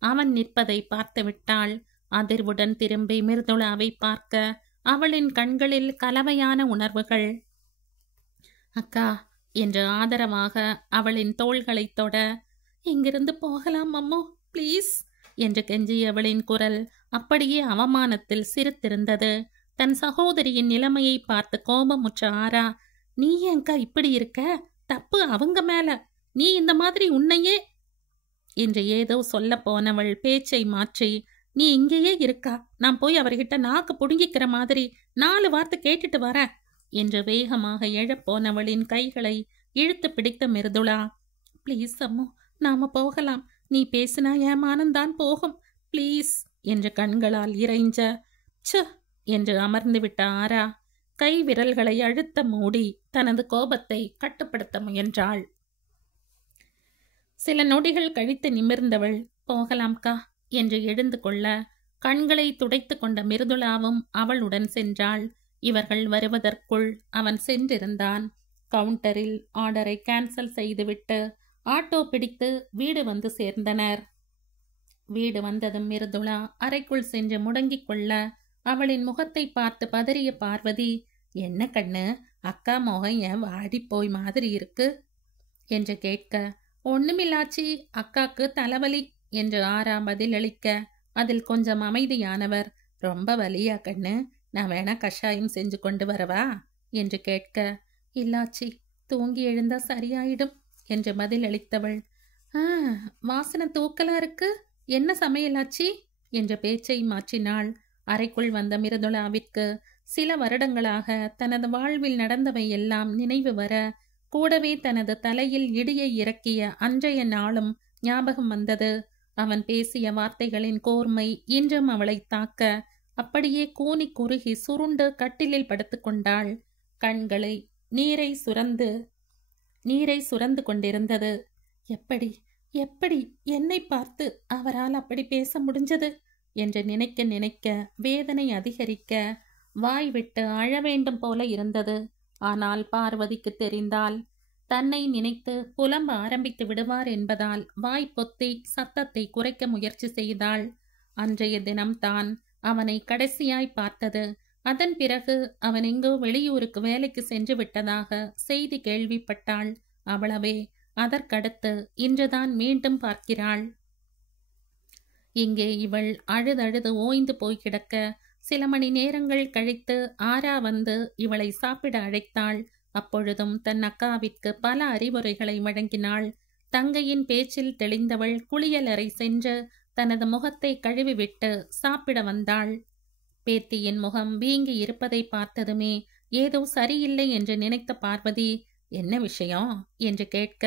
அவன் நிற்பதை பார்த்து விட்டாள். அதிர்வுடன் திரும்பி மிருதுளாவை பார்க்க அவளின் கண்களில் கலவையான உணர்வுகள். அக்கா என்று ஆதரவாக அவளின் தோள்களை தொட, இங்கிருந்து போகலாம் அம்மோ ப்ளீஸ் என்று கெஞ்சியவளின் குரல் அப்படியே அவமானத்தில் சிரித்திருந்தது. தன் சகோதரியின் நிலைமையை பார்த்து கோபமுற்ற ஆரா, நீ ஏங்கா இப்படி இருக்க? தப்பு அவங்க மேல. நீ இந்த மாதிரி உன்னையே என்று ஏதோ சொல்ல போனவள் பேச்சை மாற்றி, நீ இங்கேயே இருக்கா, நான் போய் அவர்கிட்ட நாக்கு புடுங்கிக்கிற மாதிரி 4 வார்த்தை கேட்டுட்டு வரேன் என்று வேகமாக எழப்போனவளின் கைகளை இழுத்து பிடித்த மிருதுளா, ப்ளீஸ் அம்மு, நாம போகலாம். நீ பேசினா ஏமானந்தான் போகும் ப்ளீஸ் என்று கண்களால் இறைஞ்ச, சு என்று அமர்ந்து விட்ட ஆரா கை விரல்களை அழுத்த மூடி தனது கோபத்தை கட்டுப்படுத்த முயன்றாள். சில நொடிகள் கழித்து நிமிர்ந்தவள், போகலாம்கா என்று எழுந்து கொள்ள கண்களை துடைத்து கொண்ட மிருதுளாவும் அவளுடன் சென்றாள். இவர்கள் வருவதற்குள் அவன் சென்றிருந்தான். கவுண்டரில் ஆர்டரை கேன்சல் செய்துவிட்டு ஆட்டோ பிடித்து வீடு வந்து சேர்ந்தனர். வீடு வந்ததும் மிருதுளா அறைக்குள் சென்று முடங்கிக் கொள்ள அவளின் முகத்தை பார்த்து பதறிய பார்வதி, என்ன கண்ணு, அக்கா முகம் ஏன் வாடிப்போய் மாதிரி இருக்கு என்று கேட்க, ஒண்ணுமில்லாச்சி, அக்காக்கு தலைவலி என்று ஆரா பதிலளிக்க அதில் கொஞ்சம் அமைதியானவர், ரொம்ப வலியா கண்ணு, நான் வேணா கஷாயம் செஞ்சு கொண்டு வரவா என்று கேட்க, இல்லாச்சி, தூங்கி எழுந்தா சரியாயிடும் என்று பதிலளித்தவள், வாசனை தூக்கலா இருக்கு, என்ன சமையலாச்சி என்ற பேச்சை மாற்றினாள். அறைக்குள் வந்த மிருதுளாவிற்கு சில வருடங்களாக தனது வாழ்வில் நடந்தவை எல்லாம் நினைவு வர, கூடவே தனது தலையில் இடியை இறக்கிய அன்றைய நாளும் ஞாபகம் வந்தது. அவன் பேசிய வார்த்தைகளின் கோர்மை இன்றும் அவளை தாக்க அப்படியே கூனி குறுகி சுருண்டு கட்டிலில் படுத்துக்கொண்டாள். கண்களை நீரை சுரந்து கொண்டிருந்தது. எப்படி எப்படி என்னை பார்த்து அவரால் அப்படி பேச முடிஞ்சது என்று நினைக்க நினைக்க வேதனை அதிகரிக்க வாய் விட்டு அழ வேண்டும் போல இருந்தது. ஆனால் பார்வதிக்கு தெரிந்தால் தன்னை நினைத்து புலம்ப ஆரம்பித்து விடுவார் என்பதால் வாய் பொத்தி சத்தத்தை குறைக்க முயற்சி செய்தாள். அன்றைய தினம்தான் அவனை கடைசியாய் பார்த்தது. அதன் பிறகு அவன் எங்கோ வெளியூருக்கு வேலைக்கு சென்று விட்டதாக செய்தி கேள்விப்பட்டாள். அவ்வளவே. அதற்கடுத்து இன்றுதான் மீண்டும் பார்க்கிறாள். இங்கே இவள் அழுதழுது ஓய்ந்து போய் கிடக்க சில மணி நேரங்கள் கழித்து ஆரா வந்து இவளை சாப்பிட அழைத்தாள். அப்பொழுதும் தன் அக்காவிற்கு பல அறிவுரைகளை வழங்கினாள். தங்கையின் பேச்சில் தெளிந்தவள் குளியலறை சென்று தனது முகத்தை கழுவிவிட்டு சாப்பிட வந்தாள். பேத்தியின் முகம் வீங்கி இருப்பதை பார்த்ததுமே ஏதோ சரியில்லை என்று நினைத்த பார்வதி, என்ன விஷயம் என்று கேட்க,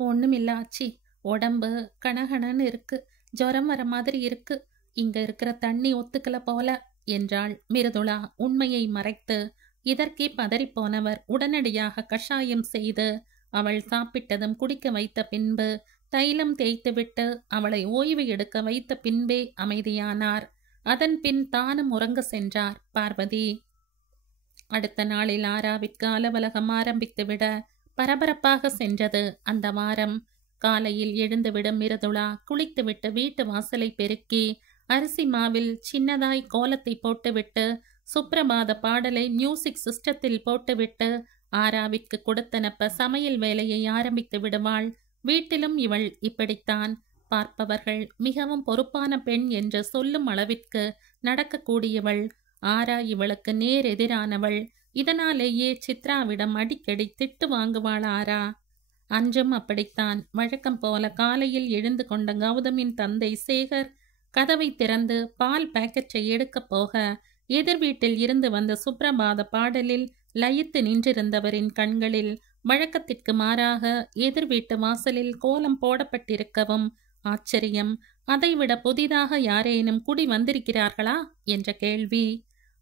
ஒண்ணுமில்ல ஆச்சி, உடம்பு கணகணன்னு இருக்கு, ஜுரம் வர மாதிரி இருக்கு, இங்க இருக்கிற தண்ணி ஒத்துக்கல போல என்றாள். மிருதுளா உண்மையை மறைத்து இதற்கே பதறிப்போனவர் உடனடியாக கஷாயம் செய்து அவள் சாப்பிட்டதும் குடிக்க வைத்த பின்பு தைலம் தேய்த்துவிட்டு அவளை ஓய்வு எடுக்க வைத்த பின்பே அமைதியானார். அதன் பின் தானும் உறங்க சென்றார் பார்வதி. அடுத்த நாளில் ஆராவிற்கு அலுவலகம் ஆரம்பித்துவிட பரபரப்பாக சென்றது அந்த வாரம். காலையில் எழுந்துவிடும் மிருதுளா குளித்துவிட்டு வீட்டு வாசலை பெருக்கி அரிசி மாவில் சின்னதாய் கோலத்தை போட்டுவிட்டு சுப்ரபாத பாடலை மியூசிக் சிஸ்டத்தில் போட்டுவிட்டு ஆராவிற்கு கொடுத்தனப்ப சமையல் வேலையை ஆரம்பித்து விடுவாள். வீட்டிலும் இவள் இப்படித்தான். பார்ப்பவர்கள் மிகவும் பொறுப்பான பெண் என்று சொல்லும் அளவிற்கு நடக்கக்கூடியவள். ஆரா இவளுக்கு நேர் எதிரானவள். இதனாலேயே சித்ராவிடம் அடிக்கடி திட்டு வாங்குவாள் ஆரா. அன்றும் அப்படித்தான். வழக்கம் போல காலையில் எழுந்து கொண்ட கௌதமின் தந்தை சேகர் கதவை திறந்து பால் பாக்கெட்டை எடுக்கப் போக எதிர் வீட்டில் இருந்து வந்த சுப்ரபாத பாடலில் லயித்து நின்றிருந்தவரின் கண்களில் வழக்கத்திற்கு மாறாக எதிர் வீட்டு வாசலில் கோலம் போடப்பட்டிருக்கவும் ஆச்சரியம். அதைவிட புதிதாக யாரேனும் குடி வந்திருக்கிறார்களா என்ற கேள்வி.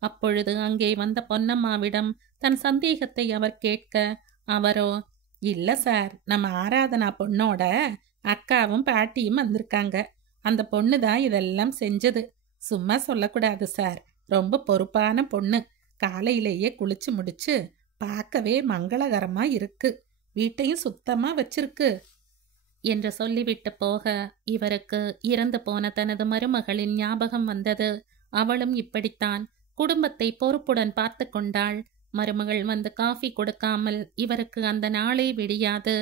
அப்பொழுது அங்கே வந்த பொன்னம்மாவிடம் தன் சந்தேகத்தை அவர் கேட்க, அவரோ, இல்ல சார், நம்ம ஆராதனா பொண்ணோட அக்காவும் பாட்டியும் வந்திருக்காங்க. அந்த பொண்ணு தான் இதெல்லாம் செஞ்சது. சும்மா சொல்லக்கூடாது சார், ரொம்ப பொறுப்பான பொண்ணு. காலையிலேயே குளிச்சு முடிச்சு பார்க்கவே மங்களகரமா இருக்கு. வீட்டையும் சுத்தமா வச்சிருக்கு என்று சொல்லிவிட்டு போக இவருக்கு இறந்து போன தனது மருமகளின் ஞாபகம் வந்தது. அவளும் இப்படித்தான் குடும்பத்தை பொறுப்புடன் பார்த்து கொண்டாள். மருமகள் வந்து காஃபி கொடுக்காமல் இவருக்கு அந்த நாளே விடியாது.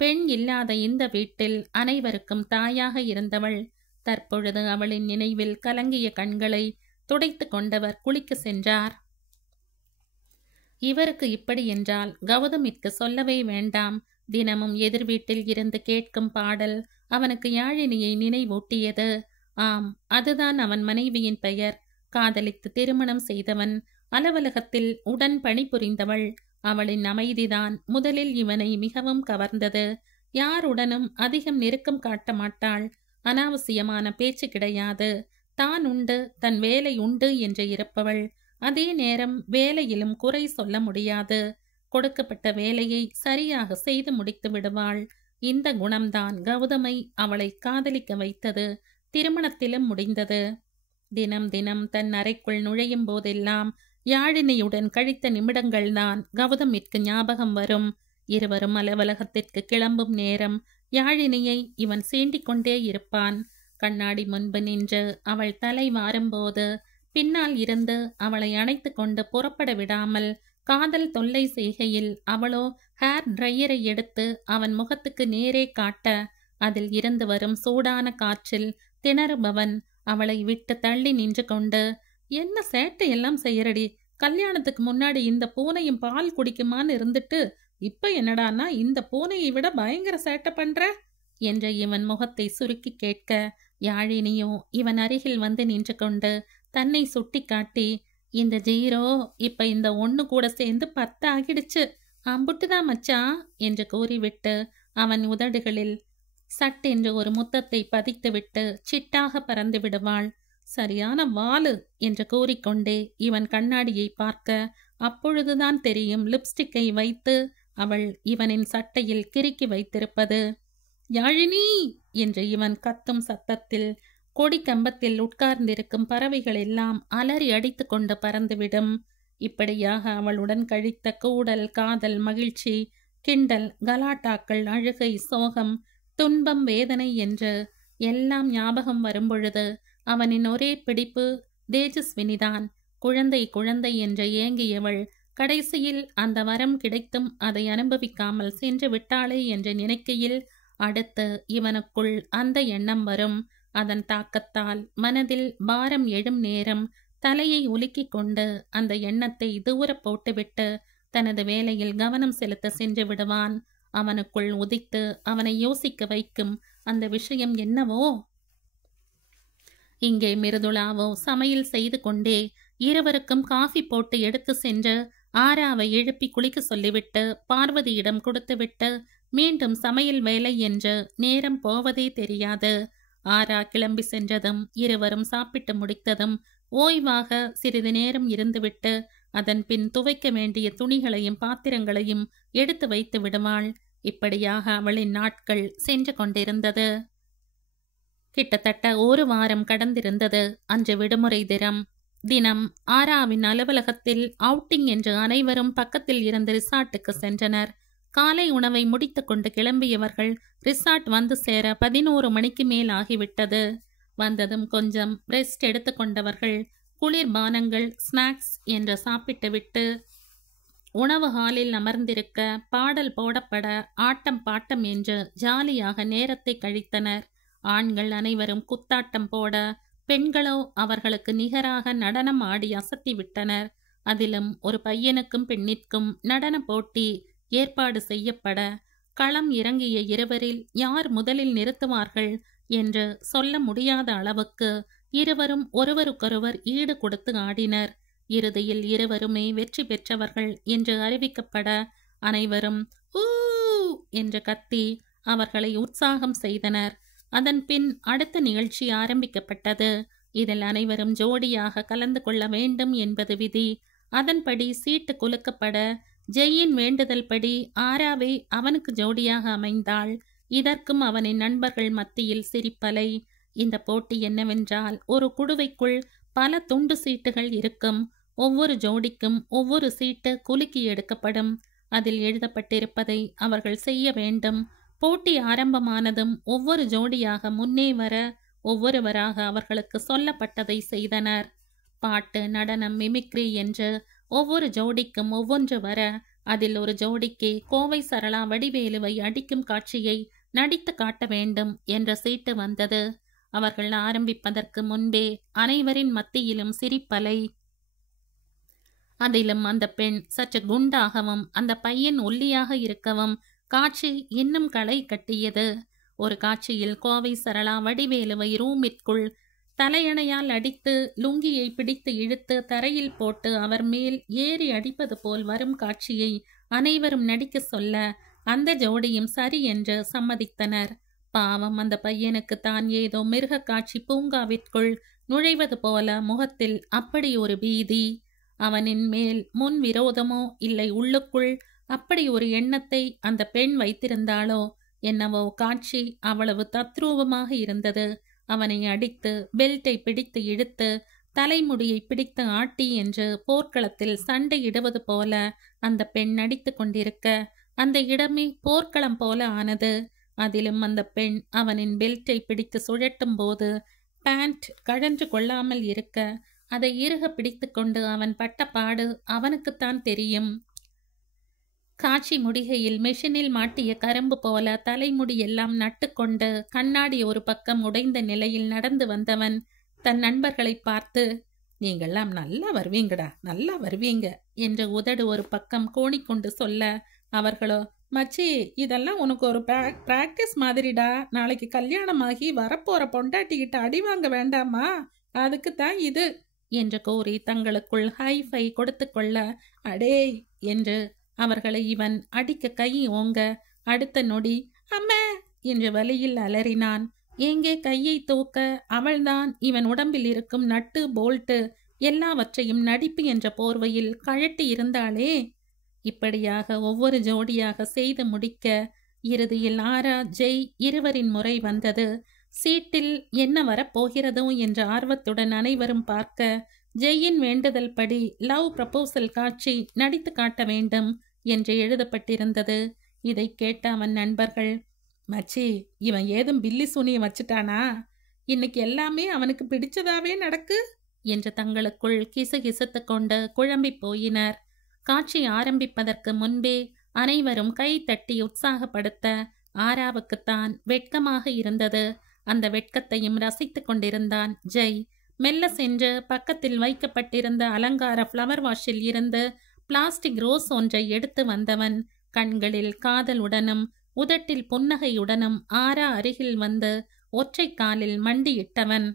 பெண் இல்லாத இந்த வீட்டில் அனைவருக்கும் தாயாக இருந்தவள். தற்பொழுது அவளின் நினைவில் கலங்கிய கண்களை துடைத்து கொண்டவர் குளிக்க சென்றார். இவருக்கு இப்படி என்றால் கௌதமிற்கு சொல்லவே வேண்டாம். தினமும் எதிர் வீட்டில் இருந்து கேட்கும் பாடல் அவனுக்கு யாழினியை நினைவூட்டியது. ஆம், அதுதான் அவன் மனைவியின் பெயர். காதலித்து திருமணம் செய்தவன். அலுவலகத்தில் உடன் பணிபுரிந்தவள். அவளின் அமைதிதான் முதலில் இவனை மிகவும் கவர்ந்தது. யாருடனும் அதிகம் நெருக்கம் காட்ட மாட்டாள். அனாவசியமான பேச்சு கிடையாது. தான் உண்டு, தன் வேலை உண்டு என்று இருப்பவள். அதே நேரம் வேலையிலும் குறை சொல்ல முடியாது. கொடுக்கப்பட்ட வேலையை சரியாக செய்து முடித்து விடுவாள். இந்த குணம்தான் கௌதமை அவளை காதலிக்க வைத்தது. திருமணத்திலும் முடிந்தது. தினம் தினம் தன் அறைக்குள் நுழையும் போதெல்லாம் யாழினியுடன் கழித்த நிமிடங்கள்தான் கௌதமிற்கு ஞாபகம் வரும். இருவரும் அலுவலகத்திற்கு கிளம்பும் நேரம் யாழினியை இவன் சீண்டிக் கொண்டே இருப்பான். கண்ணாடி முன்பு நின்று அவள் தலை வாரும்போது பின்னால் இருந்து அவளை அணைத்து கொண்டு புறப்பட விடாமல் காதல் தொல்லை செய்கையில் அவளோ ஹேர் ட்ரையரை எடுத்து அவன் முகத்துக்கு நேரே காட்ட அதில் இருந்து வரும் சூடான காற்றில் திணறுபவன் அவளை விட்டு தள்ளி நின்று கொண்டு, என்ன சேட்டை எல்லாம் செய்யறடி, கல்யாணத்துக்கு முன்னாடி இந்த பூனையும் பால் குடிக்குமான்னு இருந்துட்டு இப்ப என்னடானா இந்த பூனையை விட பயங்கர சேட்டை பண்ற என்ற இவன் முகத்தை சுருக்கி கேட்க, யாழினியோ இவன் அருகில் வந்து நின்று கொண்டு தன்னை சுட்டி காட்டி, இந்த 0 இப்ப இந்த 1 கூட சேர்ந்து 10 ஆகிடுச்சு, அம்புட்டுதான் மச்சான் என்று கூறிவிட்டு அவன் உதடுகளில் சட்டென்று ஒரு முத்தத்தை பதித்துவிட்டு சிட்டாக பறந்து விடுவாள். சரியான வாலு என்று கூறிக்கொண்டே இவன் கண்ணாடியை பார்க்க அப்பொழுதுதான் தெரியும் லிப்ஸ்டிக்கை வைத்து அவள் இவனின் சட்டையில் கிறுக்கி வைத்திருப்பது. யாழினி என்று இவன் கத்தும் சத்தத்தில் கொடி கம்பத்தில் உட்கார்ந்திருக்கும் பறவைகள் எல்லாம் அலறி அடித்து கொண்டு பறந்துவிடும். இப்படியாக அவளுடன் கழித்த கூடல், காதல், மகிழ்ச்சி, கிண்டல், கலாட்டாக்கள், அழுகை, சோகம், துன்பம், வேதனை என்று எல்லாம் ஞாபகம் வரும்பொழுது அவனின் ஒரே பிடிப்பு தேஜஸ்வினிதான். குழந்தை குழந்தை என்று ஏங்கியவள் கடைசியில் அந்த வரம் கிடைத்தும் அதை அனுபவிக்காமல் சென்று விட்டாளே என்று நினைக்கையில் அடுத்து இவனுக்குள் அந்த எண்ணம் வரும். அதன் தாக்கத்தால் மனதில் பாரம் எழும் நேரம் தலையை உலுக்கிக் கொண்டு அந்த எண்ணத்தை தூர போட்டுவிட்டு தனது வேலையில் கவனம் செலுத்த சென்று விடுவான். அவனுக்குள் உதித்து அவனை யோசிக்க வைக்கும் அந்த விஷயம் என்னவோ? இங்கே மிருதுளாவோ சமையல் செய்து கொண்டே இருவருக்கும் காஃபி போட்டு எடுத்து சென்று ஆராவை எழுப்பி குளிக்க சொல்லிவிட்டு பார்வதியிடம் கொடுத்துவிட்டு மீண்டும் சமையல் வேலை என்று நேரம் போவதே தெரியாது. ஆரா கிளம்பி சென்றதும் இருவரும் சாப்பிட்டு முடித்ததும் ஓய்வாக சிறிது நேரம் இருந்துவிட்டு அதன் பின் துவைக்க வேண்டிய துணிகளையும் பாத்திரங்களையும் எடுத்து வைத்து விடுவாள். இப்படியாக அவளின் நாட்கள் சென்று கொண்டிருந்தது. கிட்டத்தட்ட 1 வாரம் கடந்திருந்தது. அன்று விடுமுறை தினம் ஆராவின் அலுவலகத்தில் அவுட்டிங் என்று அனைவரும் பக்கத்தில் இருந்த ரிசார்ட்டுக்கு சென்றனர். காலை உணவை முடித்து கொண்டு கிளம்பியவர்கள் ரிசார்ட் வந்து சேர 11 மணிக்கு மேல் ஆகிவிட்டது. வந்ததும் கொஞ்சம் ரெஸ்ட் எடுத்து கொண்டவர்கள் குளிர்பானங்கள், ஸ்நாக்ஸ் என்று சாப்பிட்டுவிட்டு உணவு ஹாலில் அமர்ந்திருக்க பாடல் போடப்பட ஆட்டம் பாட்டம் என்று ஜாலியாக நேரத்தை கழித்தனர். ஆண்கள் அனைவரும் குத்தாட்டம் போட பெண்களோ அவர்களுக்கு நிகராக நடனம் ஆடி அசத்தி விட்டனர். அதிலும் ஒரு பையனுக்கும் பெண்ணிற்கும் நடன போட்டி ஏற்பாடு செய்யப்பட களம் இறங்கிய இருவரில் யார் முதலில் நிறுத்துவார்கள் என்று சொல்ல முடியாத அளவுக்கு இருவரும் ஒருவருக்கொருவர் ஈடு கொடுத்து ஆடினர். இறுதியில் இருவருமே வெற்றி பெற்றவர்கள் என்று அறிவிக்கப்பட அனைவரும் ஊ என்று கத்தி அவர்களை உற்சாகம் செய்தனர். அதன் பின் அடுத்த நிகழ்ச்சி ஆரம்பிக்கப்பட்டது. இதில் அனைவரும் ஜோடியாக கலந்து கொள்ள வேண்டும் என்பது விதி. அதன்படி சீட்டு குலுக்கப்பட ஜெயின் வேண்டுதல் படி ஆராவே அவனுக்கு ஜோடியாக அமைந்தாள். இதற்கும் அவனின் நண்பர்கள் மத்தியில் சிரிப்பலை. இந்த போட்டி என்னவென்றால் ஒரு குடுவைக்குள் பல துண்டு சீட்டுகள் இருக்கும். ஒவ்வொரு ஜோடிக்கும் ஒவ்வொரு சீட்டு குலுக்கி எடுக்கப்படும். அதில் எழுதப்பட்டிருப்பதை அவர்கள் செய்ய வேண்டும். போட்டி ஆரம்பமானதும் ஒவ்வொரு ஜோடியாக முன்னே வர ஒவ்வொருவராக அவர்களுக்கு சொல்லப்பட்டதை செய்தனர். பாட்டு, நடனம், மிமிக்ரி என்று ஒவ்வொரு ஜோடிக்கும் ஒவ்வொன்று வர அதில் ஒரு ஜோடிக்கு கோவை சரளா வடிவேலுவை அடிக்கும் காட்சியை நடித்து காட்ட வேண்டும் என்ற சீட்டு வந்தது. அவர்கள் ஆரம்பிப்பதற்கு முன்பே அனைவரின் மத்தியிலும் சிரிப்பலை. அதிலும் அந்த பெண் சற்று குண்டாகவும் அந்த பையன் ஒல்லியாக இருக்கவும் காட்சி இன்னும் களை கட்டியது. ஒரு காட்சியில் கோவை சரளா வடிவேலுவை ரூமிற்குள் தலையணையால் அடித்து லுங்கியை பிடித்து இழுத்து தரையில் போட்டு அவர் மேல் ஏறி அடிப்பது போல் வரும் காட்சியை அனைவரும் நடிக்க சொல்ல அந்த ஜோடியும் சரி என்று சம்மதித்தனர். பாவம், அந்த பையனுக்கு தான் ஏதோ மிருக காட்சி பூங்காவிற்குள் நுழைவது போல முகத்தில் அப்படி ஒரு பீதி. அவனின் மேல் முன் விரோதமோ இல்லை உள்ளுக்குள் அப்படி ஒரு எண்ணத்தை அந்த பெண் வைத்திருந்தாளோ என்னவோ காட்சி அவ்வளவு தத்ரூபமாக இருந்தது. அவனை அடித்து பெல்ட்டை பிடித்து இழுத்து தலைமுடியை பிடித்து ஆட்டி என்று போர்க்களத்தில் சண்டையிடுவது போல அந்த பெண் நடித்து கொண்டிருக்க அந்த இடமே போர்க்களம் போல ஆனது. அதிலும் அந்த பெண் அவனின் பெல்ட்டை பிடித்து சுழட்டும் போது பேண்ட் கழன்று கொள்ளாமல் இருக்க அதை இறுக பிடித்து கொண்டு அவன் பட்ட பாடு அவனுக்குத்தான் தெரியும். காட்சி முடிகையில் மெஷினில் மாட்டிய கரும்பு போல தலைமுடி எல்லாம் நட்டுக்கொண்டு கண்ணாடி ஒரு பக்கம் உடைந்த நிலையில் நடந்து வந்தவன் தன் நண்பர்களை பார்த்து, நீங்கள்லாம் நல்லா வருவீங்கடா, நல்லா வருவீங்க என்று உதடு ஒரு பக்கம் கோணிக்கொண்டு சொல்ல, அவர்களோ, மச்சி இதெல்லாம் உனக்கு ஒரு பிராக்டிஸ் மாதிரிடா, நாளைக்கு கல்யாணமாகி வரப்போற பொண்டாட்டிக்கிட்ட அடி வாங்க வேண்டாமா, அதுக்குத்தான் இது என்று கூறி தங்களுக்குள் ஹைஃபை கொடுத்து கொள்ள, அடே என்று அவர்களை இவன் அடிக்க கை ஓங்க அடுத்த நொடி அம்மா என்று வலியில் அலறினான். எங்கே கையை தூக்க அவள்தான் இவன் உடம்பில் இருக்கும் நட்டு போல்ட்டு எல்லாவற்றையும் நடிப்பு என்ற போர்வையில் கழட்டி இருந்தாளே. இப்படியாக ஒவ்வொரு ஜோடியாக செய்து முடிக்க இறுதியில் ஆரா ஜெய் இருவரின் முறை வந்தது. சீட்டில் என்ன வரப்போகிறதோ என்ற ஆர்வத்துடன் அனைவரும் பார்க்க ஜெயின் வேண்டுதல் படி லவ் ப்ரப்போசல் காட்சி நடித்து காட்ட வேண்டும் என்று எழுதப்பட்டிருந்தது. இதை கேட்ட அவன் நண்பர்கள், மச்சி இவன் ஏதும் பில்லி சூனியம் வச்சுட்டானா, இன்னைக்கு எல்லாமே அவனுக்கு பிடிச்சதாவே நடக்கு என்று தங்களுக்குள் கிசுகிசுத்து கொண்டு குழம்பி போயினர். காட்சி ஆரம்பிப்பதற்கு முன்பே அனைவரும் கை தட்டி உற்சாகப்படுத்த ஆராவுக்குத்தான் வெட்கமாக இருந்தது. அந்த வெட்கத்தையும் ரசித்து கொண்டிருந்தான் ஜெய். மெல்ல சென்று பக்கத்தில் வைக்கப்பட்டிருந்த அலங்கார ஃப்ளவர் வாஷில் இருந்து பிளாஸ்டிக் ரோஸ் ஒன்றை எடுத்து வந்தவன் கண்களில் காதலுடனும் உதட்டில் புன்னகையுடனும் ஆரா அருகில் வந்து ஒற்றை காலில் மண்டியிட்டவன்,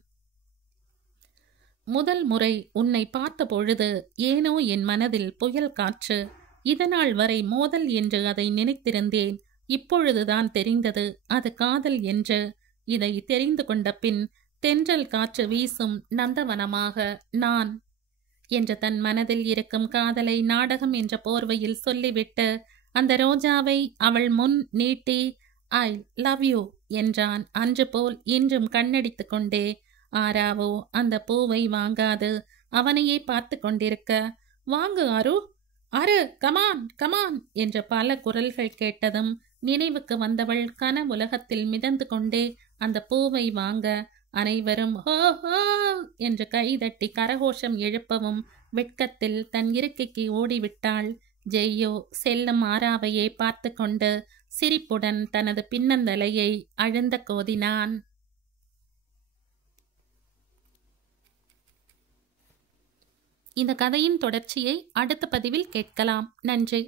முதல் முறை உன்னை பார்த்த பொழுது ஏனோ என் மனதில் புயல் காற்று. இதனால் வரை மோதல் என்று அதை நினைத்திருந்தேன். இப்பொழுதுதான் தெரிந்தது அது காதல் என்று. இதை தெரிந்து கொண்ட பின் தென்றல் காற்று வீசும் நந்தவனமாக நான் என்று தன் மனதில் இருக்கும் காதலை நாடகம் என்ற போர்வையில் சொல்லிவிட்டு அந்த ரோஜாவை அவள் முன் நீட்டி ஐ லவ் யூ என்றான். அன்று போல் இன்றும் கண்ணடித்து கொண்டே. ஆராவோ அந்த பூவை வாங்காது அவனையே பார்த்து கொண்டிருக்க, வாங்கு ஆரு, ஆரு, கமான் கமான் என்ற பல குரல்கள் கேட்டதும் நினைவுக்கு வந்தவள் கனவுலகத்தில் மிதந்து கொண்டே அந்த பூவை வாங்க அனைவரும் ஹோ ஹோ என்று கைதட்டி கரகோஷம் எழுப்பவும் வெட்கத்தில் தன் இருக்கைக்கு ஓடிவிட்டாள். ஜெய்யோ செல்லும் ஆராவையே பார்த்து கொண்டு சிரிப்புடன் தனது பின்னந்தலையை அழுந்த கோதினான். இந்த கதையின் தொடர்ச்சியை அடுத்த பதிவில் கேட்கலாம். நன்றி.